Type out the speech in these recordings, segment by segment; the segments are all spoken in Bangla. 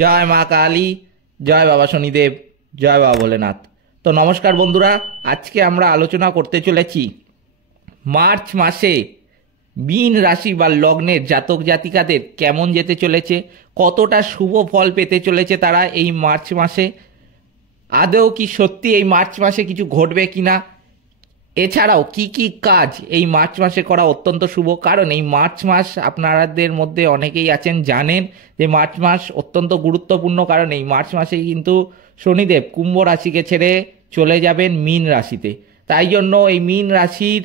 জয় মা কালী, জয় বাবা শনিদেব, জয় বাবা ভোলেনাথ। তো নমস্কার বন্ধুরা, আজকে আমরা আলোচনা করতে চলেছি মার্চ মাসে মীন রাশি বা লগ্নের জাতক জাতিকাদের কেমন যেতে চলেছে, কতটা শুভ ফল পেতে চলেছে তারা এই মার্চ মাসে, আদৌ কি সত্যি এই মার্চ মাসে কিছু ঘটবে কিনা, এছাড়াও কি কি কাজ এই মার্চ মাসে করা অত্যন্ত শুভ। কারণ এই মার্চ মাস আপনাদের মধ্যে অনেকেই আছেন জানেন যে মার্চ মাস অত্যন্ত গুরুত্বপূর্ণ, কারণ এই মার্চ মাসে কিন্তু শনিদেব কুম্ভ রাশিকে ছেড়ে চলে যাবেন মীন রাশিতে। তাই জন্য এই মীন রাশির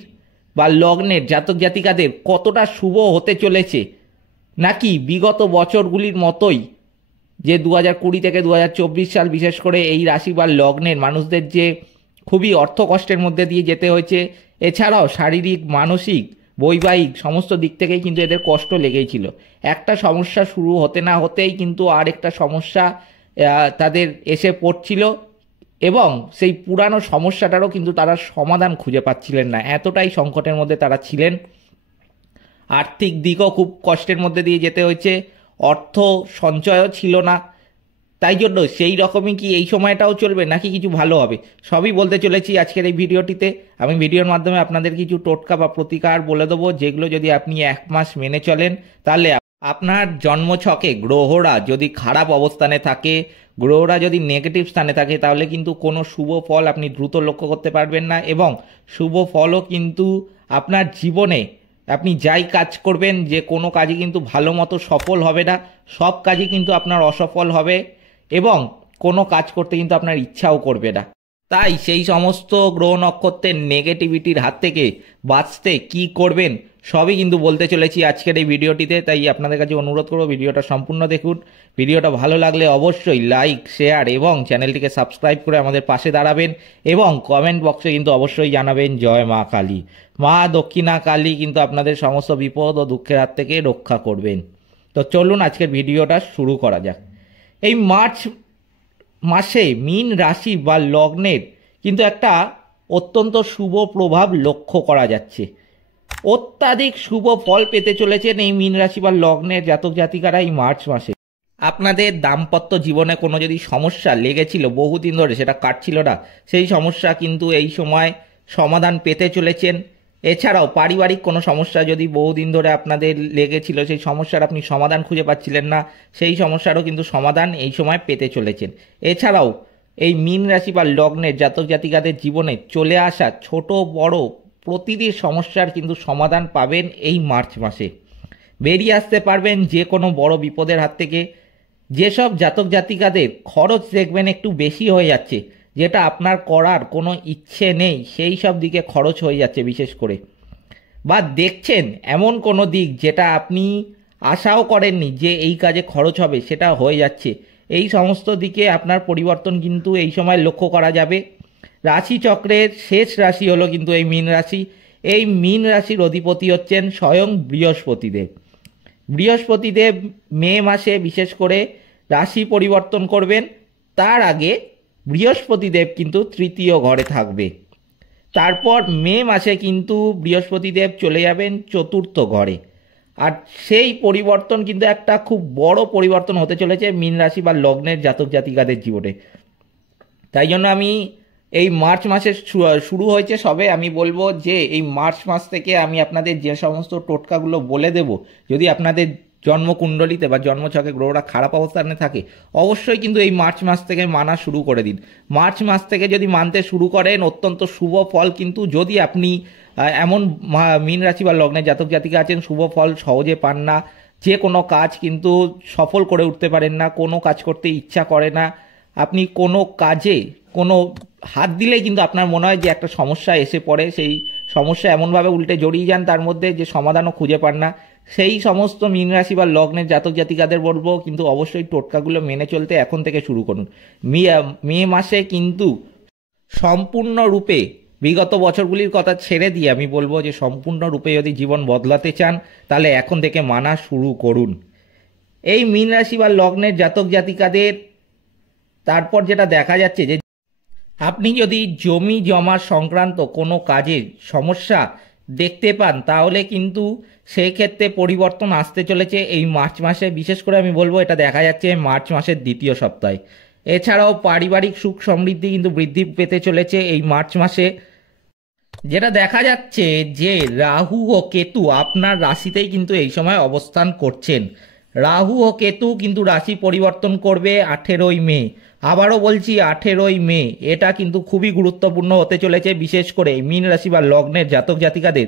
বা লগ্নের জাতক জাতিকাদের কতটা শুভ হতে চলেছে, নাকি বিগত বছরগুলির মতোই যে 2020 থেকে 2024 সাল বিশেষ করে এই রাশি বা লগ্নের মানুষদের যে খুবই অর্থ কষ্টের মধ্যে দিয়ে যেতে হয়েছে, এছাড়াও শারীরিক মানসিক বৈবাহিক সমস্ত দিক থেকেই কিন্তু এদের কষ্ট লেগেই ছিল। একটা সমস্যা শুরু হতে না হতেই কিন্তু আরেকটা সমস্যা তাদের এসে পড়ছিল, এবং সেই পুরানো সমস্যাটারও কিন্তু তারা সমাধান খুঁজে পাচ্ছিলেন না, এতটাই সংকটের মধ্যে তারা ছিলেন। আর্থিক দিকও খুব কষ্টের মধ্যে দিয়ে যেতে হয়েছে, অর্থ সঞ্চয়ও ছিল না। তাই জন্য সেই রকমই কি এই সময়টাও চলবে নাকি কিছু ভালো হবে, সবই বলতে চলেছি আজকের এই ভিডিওটিতে। আমি ভিডিওর মাধ্যমে আপনাদের কিছু টোটকা বা প্রতিকার বলে দেবো, যেগুলো যদি আপনি এক মাস মেনে চলেন তাহলে আপনার জন্মছকে গ্রহরা যদি খারাপ অবস্থানে থাকে, গ্রহরা যদি নেগেটিভ স্থানে থাকে, তাহলে কিন্তু কোনো শুভ ফল আপনি দ্রুত লক্ষ্য করতে পারবেন না, এবং শুভ ফলও কিন্তু আপনার জীবনে আপনি যাই কাজ করবেন যে কোনো কাজই কিন্তু ভালো মতো সফল হবে না, সব কাজই কিন্তু আপনার অসফল হবে, এবং কোনো কাজ করতে কিন্তু আপনার ইচ্ছাও করবে না। তাই সেই সমস্ত গ্রহ নক্ষত্রের নেগেটিভিটির হাত থেকে বাঁচতে কি করবেন সবই কিন্তু বলতে চলেছি আজকের এই ভিডিওটিতে। তাই আপনাদের কাছে অনুরোধ করব ভিডিওটা সম্পূর্ণ দেখুন। ভিডিওটা ভালো লাগলে অবশ্যই লাইক শেয়ার এবং চ্যানেলটিকে সাবস্ক্রাইব করে আমাদের পাশে দাঁড়াবেন, এবং কমেন্ট বক্সে কিন্তু অবশ্যই জানাবেন জয় মা কালী। মা দক্ষিণা কালী কিন্তু আপনাদের সমস্ত বিপদ ও দুঃখের হাত থেকে রক্ষা করবেন। তো চলুন আজকের ভিডিওটা শুরু করা যাক। এই মার্চ মাসে মীন রাশি বা লগ্নের কিন্তু একটা অত্যন্ত শুভ প্রভাব লক্ষ্য করা যাচ্ছে। অত্যাধিক শুভ ফল পেতে চলেছেন এই মীন রাশি বা লগ্নের জাতক জাতিকারা এই মার্চ মাসে। আপনাদের দাম্পত্য জীবনে কোনো যদি সমস্যা লেগেছিল বহুদিন ধরে, সেটা কাটছিল না, সেই সমস্যা কিন্তু এই সময় সমাধান পেতে চলেছেন। এছাড়াও পারিবারিক কোনো সমস্যা যদি বহুদিন ধরে আপনাদের লেগেছিল, সেই সমস্যার আপনি সমাধান খুঁজে পাচ্ছিলেন না, সেই সমস্যারও কিন্তু সমাধান এই সময় পেতে চলেছেন। এছাড়াও এই মীন রাশি বা লগ্নের জাতক জাতিকাদের জীবনে চলে আসা ছোট বড় প্রতিটি সমস্যার কিন্তু সমাধান পাবেন এই মার্চ মাসে। বেরিয়ে আসতে পারবেন যে কোনো বড় বিপদের হাত থেকে। যেসব জাতক জাতিকাদের খরচ দেখবেন একটু বেশি হয়ে যাচ্ছে, যেটা আপনার করার কোনো ইচ্ছে নেই, সেই সব দিকে খরচ হয়ে যাচ্ছে বিশেষ করে, বা দেখছেন এমন কোনো দিক যেটা আপনি আশাও করেননি যে এই কাজে খরচ হবে, সেটা হয়ে যাচ্ছে, এই সমস্ত দিকে আপনার পরিবর্তন কিন্তু এই সময় লক্ষ্য করা যাবে। রাশিচক্রের শেষ রাশি হলো কিন্তু এই মীন রাশি। এই মীন রাশির অধিপতি হচ্ছেন স্বয়ং বৃহস্পতিদেব। বৃহস্পতিদেব মে মাসে বিশেষ করে রাশি পরিবর্তন করবেন, তার আগে বৃহস্পতিদেব কিন্তু তৃতীয় ঘরে থাকবে। তারপর মে মাসে কিন্তু বৃহস্পতিদেব চলে যাবেন চতুর্থ ঘরে। আর সেই পরিবর্তন কিন্তু একটা খুব বড় পরিবর্তন হতে চলেছে মীন রাশি বা লগ্নের জাতক জাতিকাদের জীবনে। তাই জন্য আমি এই মার্চ মাসের শুরু হয়েছে সবে, আমি বলবো যে এই মার্চ মাস থেকে আমি আপনাদের যে সমস্ত টোটকাগুলো বলে দেব, যদি আপনাদের জন্মকুণ্ডলিতে বা জন্মছকে গ্রহরা খারাপ অবস্থানে থাকে, অবশ্যই কিন্তু এই মার্চ মাস থেকে মানা শুরু করে দিন। মার্চ মাস থেকে যদি মানতে শুরু করেন অত্যন্ত শুভ ফল কিন্তু, যদি আপনি এমন মীন রাশি বা লগ্নের জাতক জাতিকা আছেন শুভ ফল সহজে পান না, যে কোনো কাজ কিন্তু সফল করে উঠতে পারেন না, কোনো কাজ করতে ইচ্ছা করে না, আপনি কোনো কাজে কোনো হাত দিলেই কিন্তু আপনার মনে হয় যে একটা সমস্যা এসে পড়ে, সেই সমস্যা এমনভাবে উল্টে জড়িয়ে যান তার মধ্যে যে সমাধানও খুঁজে পান না, সেই সমস্ত মীন রাশি বা লগ্নের জাতক জাতিকাদের বলবো কিন্তু অবশ্যই টোটকাগুলো মেনে চলতে এখন থেকে শুরু করুন। মে মাসে কিন্তু সম্পূর্ণরূপে বিগত বছরগুলির কথা ছেড়ে দিয়ে আমি বলবো যে সম্পূর্ণরূপে যদি জীবন বদলাতে চান তাহলে এখন থেকে মানা শুরু করুন। এই মীন রাশি বা লগ্নের জাতক জাতিকাদের তারপর যেটা দেখা যাচ্ছে যে আপনি যদি জমি জমা সংক্রান্ত কোনো কাজের সমস্যা দেখতে পান তাহলে কিন্তু সেই ক্ষেত্রে পরিবর্তন আসতে চলেছে এই মার্চ মাসে। বিশেষ করে আমি বলবো এটা দেখা যাচ্ছে মার্চ মাসের দ্বিতীয় সপ্তাহে। এছাড়াও পারিবারিক সুখ সমৃদ্ধি কিন্তু বৃদ্ধি পেতে চলেছে এই মার্চ মাসে। যেটা দেখা যাচ্ছে যে রাহু ও কেতু আপনার রাশিতেই কিন্তু এই সময় অবস্থান করছেন। রাহু ও কেতু কিন্তু রাশি পরিবর্তন করবে 18ই মে। আবারও বলছি 18ই মে, এটা কিন্তু খুবই গুরুত্বপূর্ণ হতে চলেছে, বিশেষ করে মীন রাশি বা লগ্নের জাতক জাতিকাদের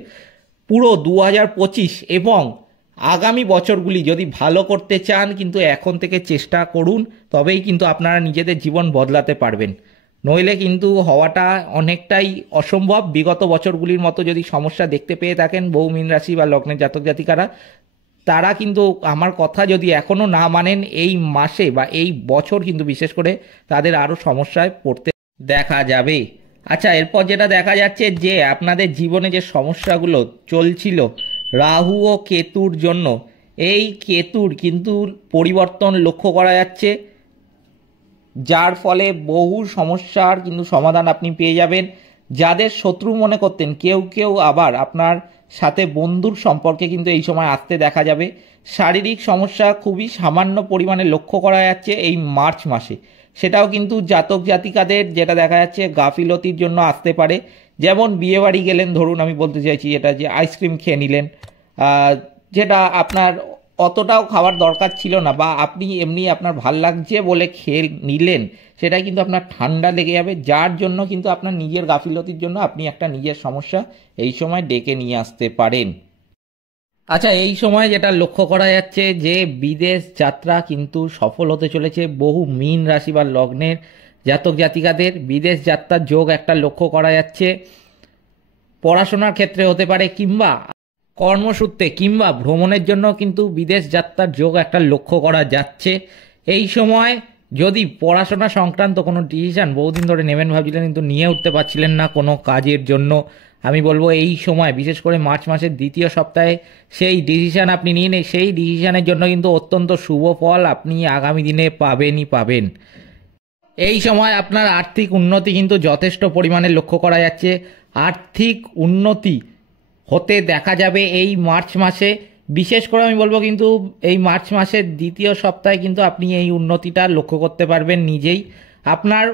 পুরো 2025 এবং আগামী বছরগুলি যদি ভালো করতে চান কিন্তু এখন থেকে চেষ্টা করুন, তবেই কিন্তু আপনারা নিজেদের জীবন বদলাতে পারবেন। নইলে কিন্তু হওয়াটা অনেকটাই অসম্ভব। বিগত বছরগুলির মতো যদি সমস্যা দেখতে পেয়ে থাকেন বহু মীন রাশি বা লগ্নের জাতক জাতিকারা, তারা কিন্তু আমার কথা যদি এখনও না মানেন এই মাসে বা এই বছর কিন্তু বিশেষ করে তাদের আরও সমস্যায় পড়তে দেখা যাবে। আচ্ছা, এরপর যেটা দেখা যাচ্ছে যে আপনাদের জীবনে যে সমস্যাগুলো চলছিল রাহু ও কেতুর জন্য, এই কেতুর কিন্তু পরিবর্তন লক্ষ্য করা যাচ্ছে, যার ফলে বহু সমস্যার কিন্তু সমাধান আপনি পেয়ে যাবেন। যাদের শত্রু মনে করতেন কেউ কেউ আবার আপনার সাথে বন্ধুর সম্পর্কে কিন্তু এই সময় আসতে দেখা যাবে। শারীরিক সমস্যা খুবই সামান্য পরিমাণে লক্ষ্য করা যাচ্ছে এই মার্চ মাসে, সেটাও কিন্তু জাতক জাতিকাদের যেটা দেখা যাচ্ছে গাফিলতির জন্য আসতে পারে। যেমন বিয়ে বাড়ি গেলেন, ধরুন আমি বলতে চাইছি এটা যে আইসক্রিম খেয়ে নিলেন, যেটা আপনার অতটাও খাওয়ার দরকার ছিল না, বা আপনি এমনি আপনার ভাল লাগছে বলে খেয়ে নিলেন, সেটা কিন্তু আপনার ঠান্ডা লেগে যাবে, যার জন্য কিন্তু আপনার নিজের গাফিলতির জন্য আপনি একটা নিজের সমস্যা এই সময় ডেকে নিয়ে আসতে পারেন। আচ্ছা, এই সময় যেটা লক্ষ্য করা যাচ্ছে যে বিদেশ যাত্রা কিন্তু সফল হতে চলেছে বহু মীন রাশি বা লগ্নের জাতক জাতিকাদের। বিদেশ যাত্রার যোগ একটা লক্ষ্য করা যাচ্ছে, পড়াশোনার ক্ষেত্রে হতে পারে কিংবা কর্মসূত্রে কিংবা ভ্রমণের জন্য কিন্তু বিদেশ যাত্রার যোগ একটা লক্ষ্য করা যাচ্ছে। এই সময় যদি পড়াশোনা সংক্রান্ত কোনো ডিসিশন বহুদিন ধরে নেবেন ভাবছিলেন কিন্তু নিয়ে উঠতে পারছিলেন না কোনো কাজের জন্য, আমি বলবো এই সময় বিশেষ করে মার্চ মাসের দ্বিতীয় সপ্তাহে সেই ডিসিশন আপনি নিয়ে নেন। সেই ডিসিশনের জন্য কিন্তু অত্যন্ত শুভ ফল আপনি আগামী দিনে পাবেনই পাবেন। এই সময় আপনার আর্থিক উন্নতি কিন্তু যথেষ্ট পরিমাণে লক্ষ্য করা যাচ্ছে। আর্থিক উন্নতি হতে দেখা যাবে এই মার্চ মাসে। বিশেষ করে আমি বলবো কিন্তু এই মার্চ মাসের দ্বিতীয় সপ্তাহে কিন্তু আপনি এই উন্নতিটা লক্ষ্য করতে পারবেন নিজেই। আপনার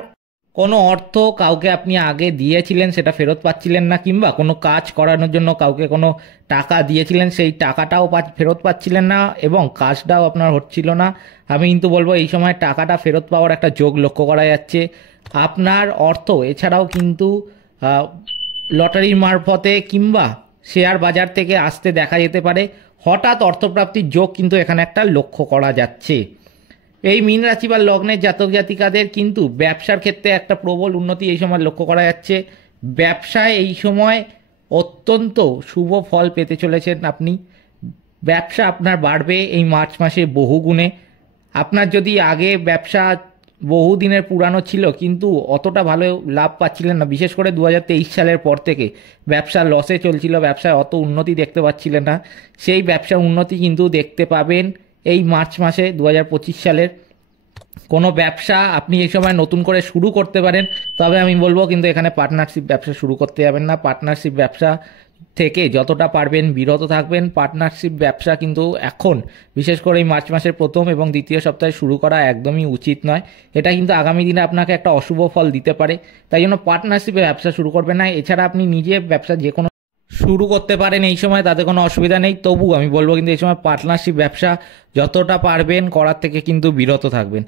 কোনো অর্থ কাউকে আপনি আগে দিয়েছিলেন সেটা ফেরত পাচ্ছিলেন না, কিংবা কোনো কাজ করানোর জন্য কাউকে কোনো টাকা দিয়েছিলেন সেই টাকাটাও ফেরত পাচ্ছিলেন না এবং কাজটাও আপনার হচ্ছিল না, আমি কিন্তু বলবো এই সময় টাকাটা ফেরত পাওয়ার একটা যোগ লক্ষ্য করা যাচ্ছে। আপনার অর্থ এছাড়াও কিন্তু লটারির মারফতে কিংবা শেয়ার বাজার থেকে আসতে দেখা যেতে পারে। হঠাৎ অর্থপ্রাপ্তির যোগ কিন্তু এখানে একটা লক্ষ্য করা যাচ্ছে। এই মীন রাশি বা লগ্নের জাতক জাতিকাদের কিন্তু ব্যবসার ক্ষেত্রে একটা প্রবল উন্নতি এই সময় লক্ষ্য করা যাচ্ছে। ব্যবসায় এই সময় অত্যন্ত শুভ ফল পেতে চলেছেন আপনি। ব্যবসা আপনার বাড়বে এই মার্চ মাসে বহুগুণে। আপনার যদি আগে ব্যবসা বহুদিনের পুরানো ছিল কিন্তু অতটা ভালো লাভ পাচ্ছিলেন না, বিশেষ করে 2023 সালের পর থেকে ব্যবসা লসে চলছিল, ব্যবসায় অত উন্নতি দেখতে পাচ্ছিলেন না, সেই ব্যবসা উন্নতি কিন্তু দেখতে পাবেন এই মার্চ মাসে 2025 সালের। কোনো ব্যবসা আপনি এই সময় নতুন করে শুরু করতে পারেন, তবে আমি বলবো কিন্তু এখানে পার্টনারশিপ ব্যবসা শুরু করতে যাবেন না। পার্টনারশিপ ব্যবসা থেকে যতটা পারবেন বিরত থাকবেন। পার্টনারশিপ ব্যবসা কিন্তু এখন বিশেষ করে এই মার্চ মাসের প্রথম এবং দ্বিতীয় সপ্তাহে শুরু করা একদমই উচিত নয়। এটা কিন্তু আগামী দিনে আপনাকে একটা অশুভ ফল দিতে পারে, তাই জন্য পার্টনারশিপে ব্যবসা শুরু করবেন না। এছাড়া আপনি নিজে ব্যবসা যে কোনো শুরু করতে পারেন এই সময়, তাতে কোনো অসুবিধা নেই। তবু আমি বলবো কিন্তু এই সময় পার্টনারশিপ ব্যবসা যতটা পারবেন করার থেকে কিন্তু বিরত থাকবেন।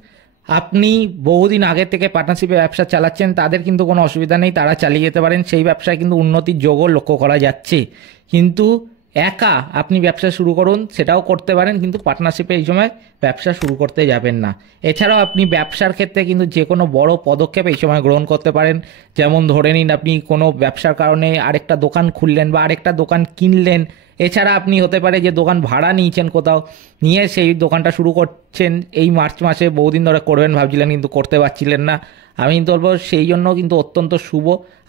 আপনি বহুদিন আগের থেকে পার্টনারশিপে ব্যবসা চালাচ্ছেন তাদের কিন্তু কোনো অসুবিধা নেই, তারা চালিয়ে যেতে পারেন, সেই ব্যবসায় কিন্তু উন্নতির যোগও লক্ষ্য করা যাচ্ছে। কিন্তু একা আপনি ব্যবসা শুরু করুন সেটাও করতে পারেন, কিন্তু পার্টনারশিপে এই সময় ব্যবসা শুরু করতে যাবেন না। এছাড়াও আপনি ব্যবসার ক্ষেত্রে কিন্তু যে কোনো বড় পদক্ষেপ এই সময় গ্রহণ করতে পারেন। যেমন ধরে নিন আপনি কোনো ব্যবসার কারণে আরেকটা দোকান খুললেন বা আরেকটা দোকান কিনলেন। এছাড়া আপনি হতে পারে যে দোকান ভাড়া নিয়েছেন কোথাও, নিয়ে সেই দোকানটা শুরু করছেন এই মার্চ মাসে, বহুদিন ধরে করবেন ভাবছিলেন কিন্তু করতে পারছিলেন না, আমি কিন্তু বলবো সেই জন্য কিন্তু অত্যন্ত শুভ।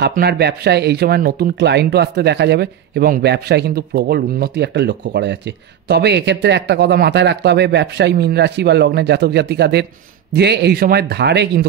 আপনার ব্যবসায় এই সময় নতুন ক্লায়েন্টও আসতে দেখা যাবে এবং ব্যবসায় কিন্তু প্রবল উন্নতি একটা লক্ষ্য করা যাচ্ছে। তবে এক্ষেত্রে একটা কথা মাথায় রাখতে হবে ব্যবসায়ী মীন রাশি বা লগ্নের জাতক জাতিকাদের, যে এই সময় ধারে কিন্তু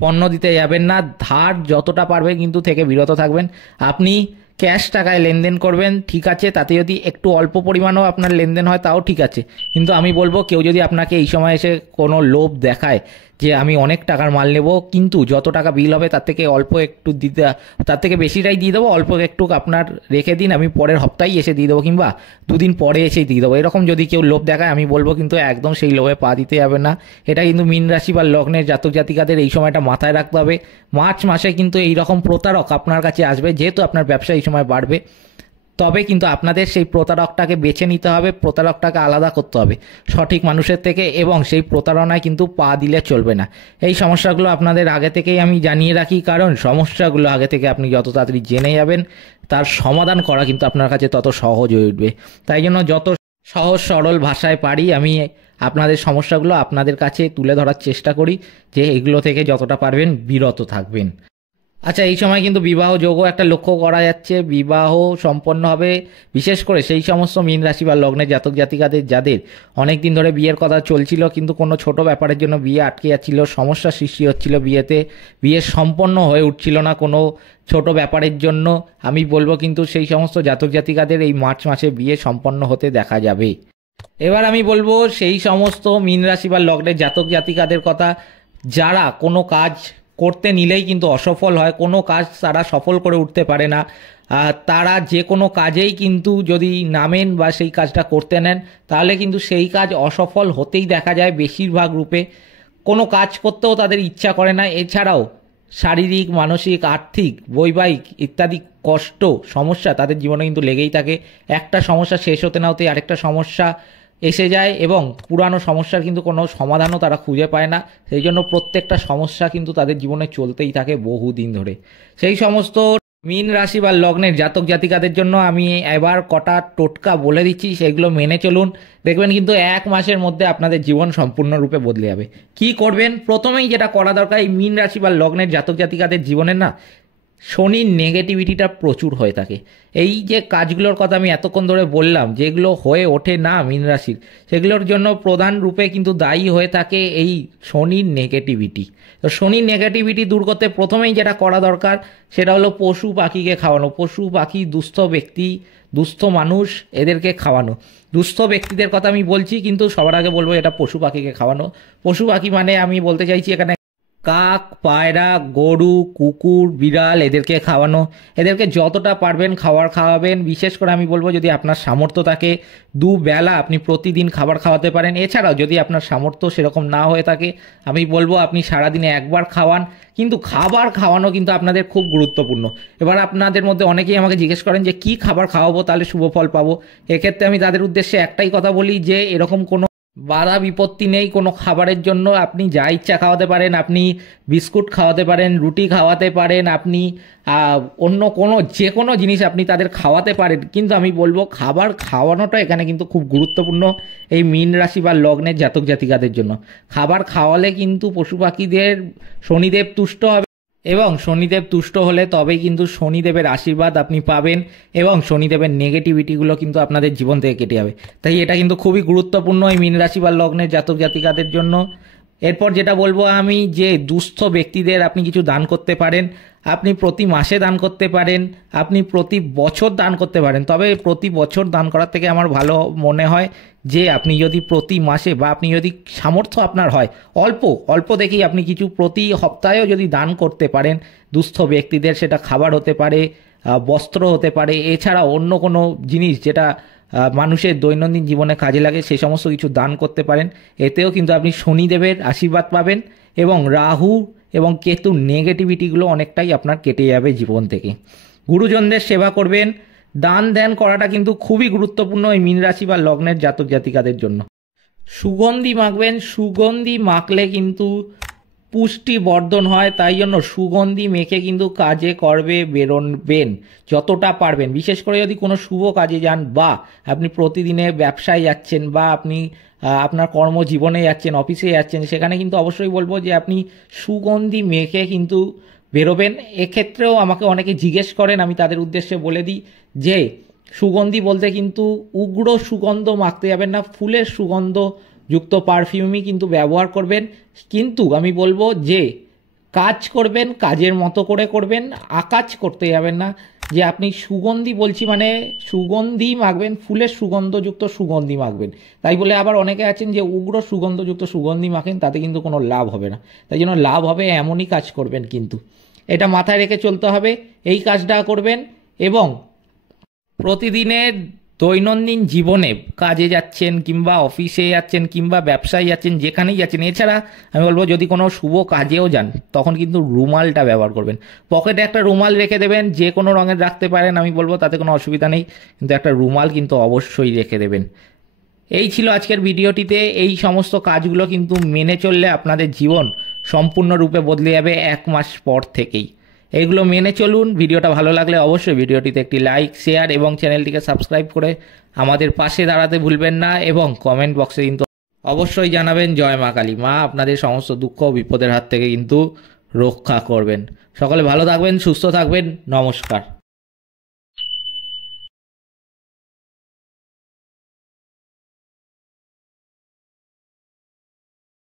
পণ্য দিতে যাবেন না। ধার যতটা পারবে কিন্তু থেকে বিরত থাকবেন। আপনি ক্যাশ টাকায় লেনদেন করবেন, ঠিক আছে। তাতে যদি একটু অল্প পরিমাণও আপনার লেনদেন হয় তাও ঠিক আছে, কিন্তু আমি বলবো কেউ যদি আপনাকে এই সময় এসে কোনো লোভ দেখায় যে আমি অনেক টাকার মাল নেব, কিন্তু যত টাকা বিল হবে তার থেকে অল্প একটু দিতে, তার থেকে বেশিটাই দিয়ে দেবো, অল্প একটু আপনার রেখে দিন, আমি পরের সপ্তাহেই এসে দিয়ে দেবো কিংবা দুদিন পরে এসেই দিয়ে দেবো, এরকম যদি কেউ লোভ দেখায় আমি বলবো কিন্তু একদম সেই লোভে পা দিতে যাবে না। এটা কিন্তু মীন রাশি বা লগ্নের জাতক জাতিকাদের এই সময়টা মাথায় রাখতে হবে। মার্চ মাসে কিন্তু এইরকম প্রতারক আপনার কাছে আসবে, যেহেতু আপনার ব্যবসা এই সময় বাড়বে, তবে কিন্তু আপনাদের সেই প্রতারকটাকে বেছে নিতে হবে, প্রতারকটাকে আলাদা করতে হবে সঠিক মানুষের থেকে, এবং সেই প্রতারণায় কিন্তু পা দিলে চলবে না। এই সমস্যাগুলো আপনাদের আগে থেকেই আমি জানিয়ে রাখি, কারণ সমস্যাগুলো আগে থেকে আপনি যত তাড়াতাড়ি জেনে যাবেন তার সমাধান করা কিন্তু আপনার কাছে তত সহজ হয়ে উঠবে। তাই জন্য যত সহজ সরল ভাষায় পারি আমি আপনাদের সমস্যাগুলো আপনাদের কাছে তুলে ধরার চেষ্টা করি, যে এগুলো থেকে যতটা পারবেন বিরত থাকবেন। আচ্ছা, এই সময় কিন্তু বিবাহ যোগও একটা লক্ষ্য করা যাচ্ছে, বিবাহ সম্পন্ন হবে, বিশেষ করে সেই সমস্ত মীন রাশি বা লগ্নের জাতক জাতিকাদের যাদের অনেক দিন ধরে বিয়ের কথা চলছিল কিন্তু কোনো ছোট ব্যাপারের জন্য বিয়ে আটকে যাচ্ছিল, সমস্যা সৃষ্টি হচ্ছিল বিয়েতে, বিয়ে সম্পন্ন হয়ে উঠছিল না কোনো ছোট ব্যাপারের জন্য, আমি বলবো কিন্তু সেই সমস্ত জাতক জাতিকাদের এই মার্চ মাসে বিয়ে সম্পন্ন হতে দেখা যাবে। এবার আমি বলবো সেই সমস্ত মীন রাশি বা লগ্নের জাতক জাতিকাদের কথা যারা কোনো কাজ করতে নিলেই কিন্তু অসফল হয়, কোনো কাজ তারা সফল করে উঠতে পারে না, তারা যে কোনো কাজেই কিন্তু যদি নামেন বা সেই কাজটা করতে নেন তাহলে কিন্তু সেই কাজ অসফল হতেই দেখা যায় বেশিরভাগ রূপে। কোনো কাজ করতেও তাদের ইচ্ছা করে না, এছাড়াও শারীরিক মানসিক আর্থিক বৈবাহিক ইত্যাদি কষ্ট সমস্যা তাদের জীবনে কিন্তু লেগেই থাকে। একটা সমস্যা শেষ হতে না হতেই আরেকটা সমস্যা এসে যায়, এবং পুরানো সমস্যার কিন্তু কোনো সমাধানও তারা খুঁজে পায় না, সেই জন্য প্রত্যেকটা সমস্যা কিন্তু তাদের জীবনে চলতেই থাকে বহুদিন ধরে। সেই সমস্ত মীন রাশি বা লগ্নের জাতক জাতিকাদের জন্য আমি এবার কটা টোটকা বলে দিচ্ছি, সেগুলো মেনে চলুন, দেখবেন কিন্তু এক মাসের মধ্যে আপনাদের জীবন সম্পূর্ণরূপে বদলে যাবে। কি করবেন? প্রথমেই যেটা করা দরকার, এই মীন রাশি বা লগ্নের জাতক জাতিকাদের জীবনে না শনির নেগেটিভিটিটা প্রচুর হয়ে থাকে। এই যে কাজগুলোর কথা আমি এতক্ষণ ধরে বললাম যেগুলো হয়ে ওঠে না মীন রাশির, সেগুলোর জন্য প্রধান রূপে কিন্তু দায়ী হয়ে থাকে এই শনির নেগেটিভিটি। তো শনির নেগেটিভিটি দূর করতে প্রথমেই যেটা করা দরকার সেটা হলো পশু পাখিকে খাওয়ানো। পশু পাখি, দুস্থ ব্যক্তি, দুস্থ মানুষ, এদেরকে খাওয়ানো। দুস্থ ব্যক্তিদের কথা আমি বলছি, কিন্তু সবার আগে বলবো এটা পশু পাখিকে খাওয়ানো। পশু পাখি মানে আমি বলতে চাইছি এখানে কাক, পায়রা, গরু, কুকুর, বিড়াল, এদেরকে খাওয়ানো। এদেরকে যতটা পারবেন খাওয়াবেন। বিশেষ করে আমি বলবো যদি আপনার সামর্থ্য থাকে দুবেলা আপনি প্রতিদিন খাবার খাওয়াতে পারেন। এছাড়াও যদি আপনার সামর্থ্য সেরকম না হয়ে থাকে আমি বলবো আপনি সারাদিনে একবার খাওয়ান, কিন্তু খাবার খাওয়ানো কিন্তু আপনাদের খুব গুরুত্বপূর্ণ। এবার আপনাদের মধ্যে অনেকেই আমাকে জিজ্ঞেস করেন যে কি খাবার খাওয়াবো তাহলে শুভ ফল পাবো। এক্ষেত্রে আমি তাদের উদ্দেশ্যে একটাই কথা বলি যে এরকম কোনো বাধা বিপত্তি নেই কোনো খাবারের জন্য। আপনি যা ইচ্ছা খাওয়াতে পারেন, আপনি বিস্কুট খাওয়াতে পারেন, রুটি খাওয়াতে পারেন, আপনি অন্য কোনো যে কোনো জিনিস আপনি তাদের খাওয়াতে পারেন, কিন্তু আমি বলবো খাবার খাওয়ানোটা এখানে কিন্তু খুব গুরুত্বপূর্ণ এই মীন রাশি বা লগ্নের জাতক জাতিকাদের জন্য। খাবার খাওয়ালে কিন্তু পশু পাখিদের শনিদেব তুষ্ট হবে, এবং শনিদেব তুষ্ট হলে তবেই কিন্তু শনিদেবের আশীর্বাদ আপনি পাবেন, এবং শনিদেবের নেগেটিভিটিগুলো কিন্তু আপনাদের জীবন থেকে কেটে যাবে। তাই এটা কিন্তু খুবই গুরুত্বপূর্ণ এই মীন রাশি বা লগ্নের জাতক জাতিকাদের জন্য। এরপর যেটা বলবো আমি, যে দুস্থ ব্যক্তিদের আপনি কিছু দান করতে পারেন। আপনি প্রতি মাসে দান করতে পারেন, আপনি প্রতি বছর দান করতে পারেন। তবে প্রতি বছর দান করার থেকে আমার ভালো মনে হয় যে আপনি যদি প্রতি মাসে, বা আপনি যদি সামর্থ্য আপনার হয় অল্প অল্প দেখেই আপনি কিছু প্রতি সপ্তাহেও যদি দান করতে পারেন দুস্থ ব্যক্তিদের, সেটা খাবার হতে পারে, বস্ত্র হতে পারে, এছাড়া অন্য কোনো জিনিস যেটা মানুষের দৈনন্দিন জীবনে কাজে লাগে সেই সমস্ত কিছু দান করতে পারেন। এতেও কিন্তু আপনি শনিদেবের আশীর্বাদ পাবেন, এবং রাহু এবং কেতুর নেগেটিভিটিগুলো অনেকটাই আপনার কেটে যাবে জীবন থেকে। গুরুজনদের সেবা করবেন। দান ধ্যান করাটা কিন্তু খুবই গুরুত্বপূর্ণ এই মীন রাশি বা লগ্নের জাতক জাতিকাদের জন্য। সুগন্ধি মাখবেন। সুগন্ধি মাখলে কিন্তু পুষ্টি বর্ধন হয়, তাই জন্য সুগন্ধি মেখে কিন্তু কাজে করবে বেরোবেন যতটা পারবেন। বিশেষ করে যদি কোনো শুভ কাজে যান, বা আপনি প্রতিদিনে ব্যবসায় যাচ্ছেন, বা আপনি আপনার কর্মজীবনে যাচ্ছেন, অফিসে যাচ্ছেন, সেখানে কিন্তু অবশ্যই বলবো যে আপনি সুগন্ধি মেখে কিন্তু বেরোবেন। এক্ষেত্রেও আমাকে অনেকে জিজ্ঞেস করেন, আমি তাদের উদ্দেশ্যে বলে দিই যে সুগন্ধি বলতে কিন্তু উগ্র সুগন্ধ মাখতে যাবেন না, ফুলের সুগন্ধ যুক্ত পারফিউমই কিন্তু ব্যবহার করবেন। কিন্তু আমি বলবো যে কাজ করবেন কাজের মতো করে করবেন, আকাজ করতে যাবেন না। যে আপনি সুগন্ধি বলছি মানে সুগন্ধি মাখবেন, ফুলের সুগন্ধযুক্ত সুগন্ধি মাখবেন। তাই বলে আবার অনেকে আছেন যে উগ্র সুগন্ধযুক্ত সুগন্ধি মাখেন, তাতে কিন্তু কোনো লাভ হবে না। তাই জন্য লাভ হবে এমনই কাজ করবেন, কিন্তু এটা মাথায় রেখে চলতে হবে। এই কাজটা করবেন এবং প্রতিদিনের দৈনন্দিন জীবনে কাজে যাচ্ছেন কিংবা অফিসে যাচ্ছেন কিংবা ব্যবসায় যাচ্ছেন, যেখানেই যাচ্ছেন, এছাড়া আমি বলবো যদি কোনো শুভ কাজেও যান তখন কিন্তু রুমালটা ব্যবহার করবেন। পকেটে একটা রুমাল রেখে দেবেন, যে কোনো রঙের রাখতে পারেন, আমি বলবো তাতে কোনো অসুবিধা নেই, কিন্তু একটা রুমাল কিন্তু অবশ্যই রেখে দেবেন। এই ছিল আজকের ভিডিওটিতে। এই সমস্ত কাজগুলো কিন্তু মেনে চললে আপনাদের জীবন সম্পূর্ণরূপে বদলে যাবে 1 মাস পর থেকেই। এইগুলো মেনে চলুন। ভিডিওটা ভালো লাগলে অবশ্যই ভিডিওটিতে একটি লাইক, শেয়ার এবং চ্যানেলটিকে সাবস্ক্রাইব করে আমাদের পাশে দাঁড়াতে ভুলবেন না, এবং কমেন্ট বক্সে কিন্তু অবশ্যই জানাবেন জয় মা কালী। মা আপনাদের সমস্ত দুঃখ ও বিপদের হাত থেকে কিন্তু রক্ষা করবেন। সকলে ভালো থাকবেন, সুস্থ থাকবেন। নমস্কার।